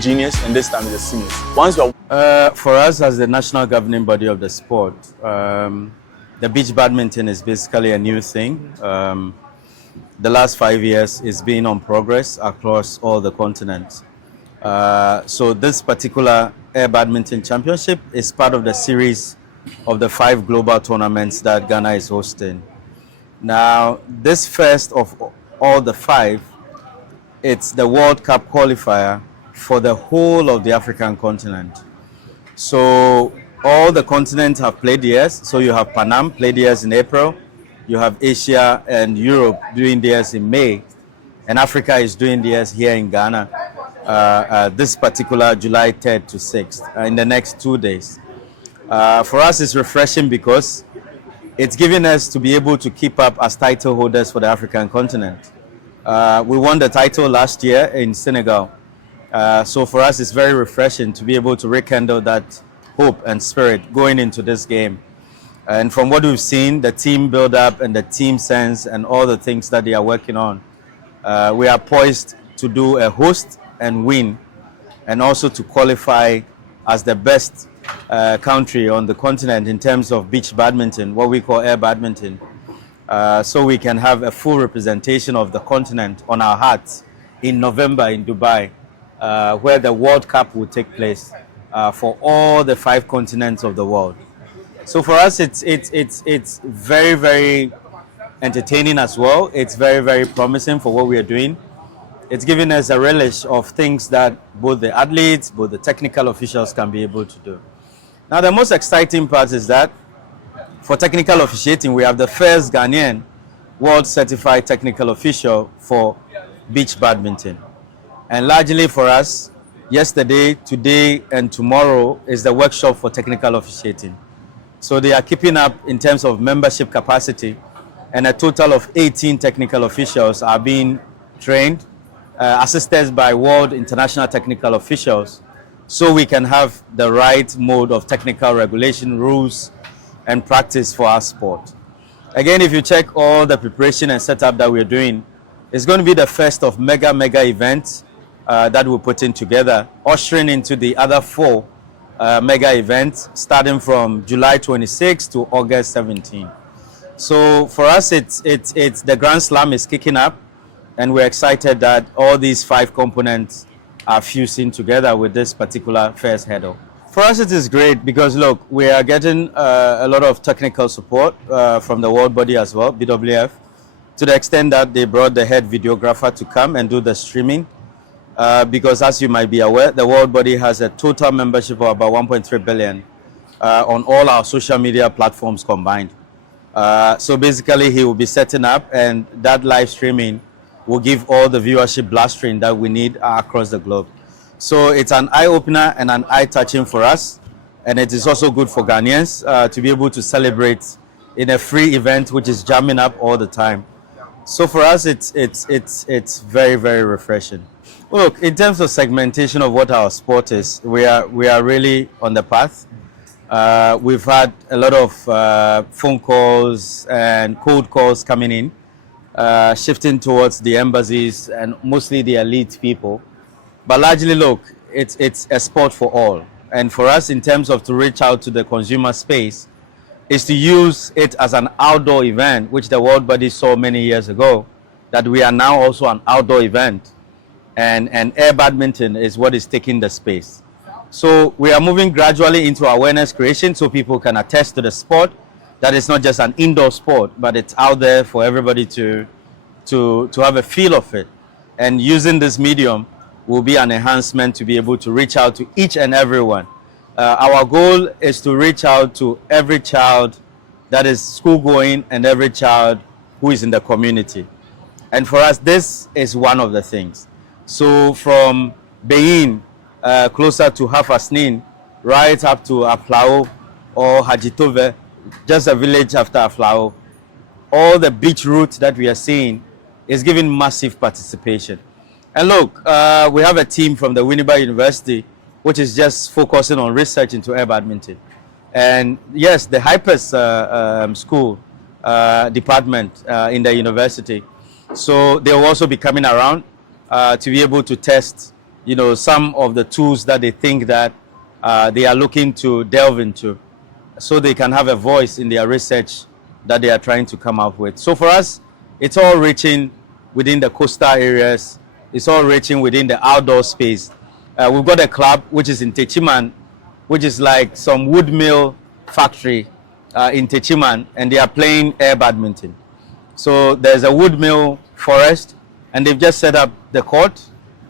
juniors, and this time it's the seniors. Once you for us as the national governing body of the sport, the beach badminton is basically a new thing. The last 5 years it's been on progress across all the continents. So this particular AirBadminton Championship is part of the series of the 5 global tournaments that Ghana is hosting. Now, this first of all the 5, it's the World Cup qualifier for the whole of the African continent. So all the continents have played theirs. So you have Panam played theirs in April. You have Asia and Europe doing theirs in May. And Africa is doing theirs here in Ghana this particular July 3rd to 6th in the next 2 days. For us, it's refreshing because it's giving us to be able to keep up as title holders for the African continent. We won the title last year in Senegal. So for us, it's very refreshing to be able to rekindle that hope and spirit going into this game. And from what we've seen, the team build-up and the team sense and all the things that they are working on, we are poised to do a host and win, and also to qualify as the best country on the continent in terms of beach badminton, what we call AirBadminton. So we can have a full representation of the continent on our hats in November in Dubai, where the World Cup will take place for all the 5 continents of the world. So for us, it's very, very entertaining as well. It's very, very promising for what we are doing. It's giving us a relish of things that both the athletes, both the technical officials can be able to do. Now, the most exciting part is that for technical officiating, we have the first Ghanaian world certified technical official for beach badminton. And largely for us, yesterday, today, and tomorrow is the workshop for technical officiating. So they are keeping up in terms of membership capacity, and a total of 18 technical officials are being trained, assisted by world international technical officials, so we can have the right mode of technical regulation, rules, and practice for our sport. Again, if you check all the preparation and setup that we're doing, it's going to be the first of mega events that we're putting together, ushering into the other 4 mega events starting from July 26 to August 17. So for us, it's the Grand Slam is kicking up, and we're excited that all these 5 components are fusing together with this particular first hurdle. For us, it is great because, look, we are getting a lot of technical support from the world body as well, BWF, to the extent that they brought the head videographer to come and do the streaming. Because as you might be aware, the world body has a total membership of about 1.3 billion on all our social media platforms combined. So basically, he will be setting up, and that live streaming will give all the viewership blastering that we need across the globe. So it's an eye-opener and an eye-touching for us, and it is also good for Ghanaians to be able to celebrate in a free event which is jamming up all the time. So for us, it's very, very refreshing. Look, in terms of segmentation of what our sport is, we are really on the path. We've had a lot of phone calls and cold calls coming in, shifting towards the embassies and mostly the elite people. But largely, look, it's a sport for all. And for us, in terms of to reach out to the consumer space, is to use it as an outdoor event, which the world body saw many years ago, that we are now also an outdoor event. And AirBadminton is what is taking the space. So we are moving gradually into awareness creation so people can attest to the sport, that it's not just an indoor sport, but it's out there for everybody to have a feel of it. And using this medium will be an enhancement to be able to reach out to each and everyone. Our goal is to reach out to every child that is school going and every child who is in the community. And for us, this is one of the things. So from Benin, closer to Hafasnin, right up to Aflao or Hajitove, just a village after Aflao, all the beach routes that we are seeing is giving massive participation. And look, we have a team from the Winneba University, which is just focusing on research into AirBadminton. And yes, the Hypers school department in the university. So they will also be coming around to be able to test, some of the tools that they think that they are looking to delve into, so they can have a voice in their research that they are trying to come up with. So for us, it's all reaching within the coastal areas. It's all reaching within the outdoor space. We've got a club which is in Techiman, which is like some wood mill factory in Techiman, and they are playing air badminton. So there's a wood mill forest, and they've just set up the court,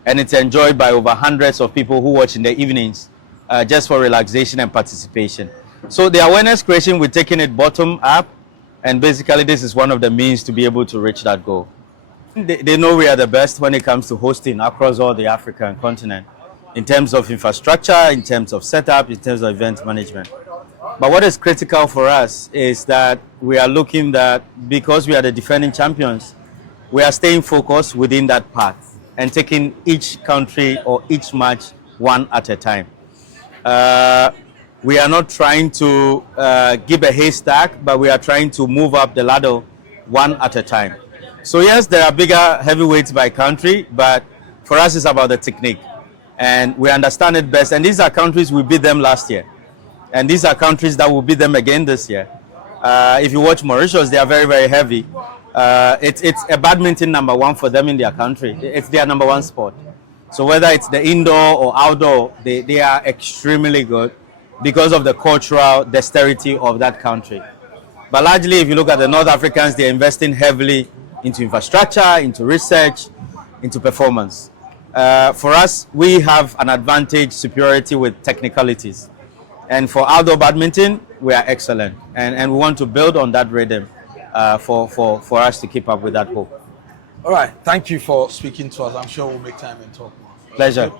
and it's enjoyed by over hundreds of people who watch in the evenings just for relaxation and participation. So the awareness creation, we're taking it bottom up, and basically this is one of the means to be able to reach that goal. They know we are the best when it comes to hosting across all the African continent, in terms of infrastructure, in terms of setup, in terms of event management. But what is critical for us is that we are looking that, because we are the defending champions, we are staying focused within that path and taking each country or each match one at a time. We are not trying to give a haystack, but we are trying to move up the ladder one at a time. So yes, there are bigger heavyweights by country, but for us it's about the technique. And we understand it best. And these are countries we beat them last year. And these are countries that will beat them again this year. If you watch Mauritius, they are very, very heavy. It's a badminton #1 for them in their country. It's their #1 sport. So whether it's the indoor or outdoor, they are extremely good because of the cultural dexterity of that country. But largely, if you look at the North Africans, they're investing heavily into infrastructure, into research, into performance. For us, we have an advantage, superiority with technicalities. And for outdoor badminton, we are excellent. And we want to build on that rhythm for us to keep up with that hope. All right. Thank you for speaking to us. I'm sure we'll make time and talk more. Pleasure.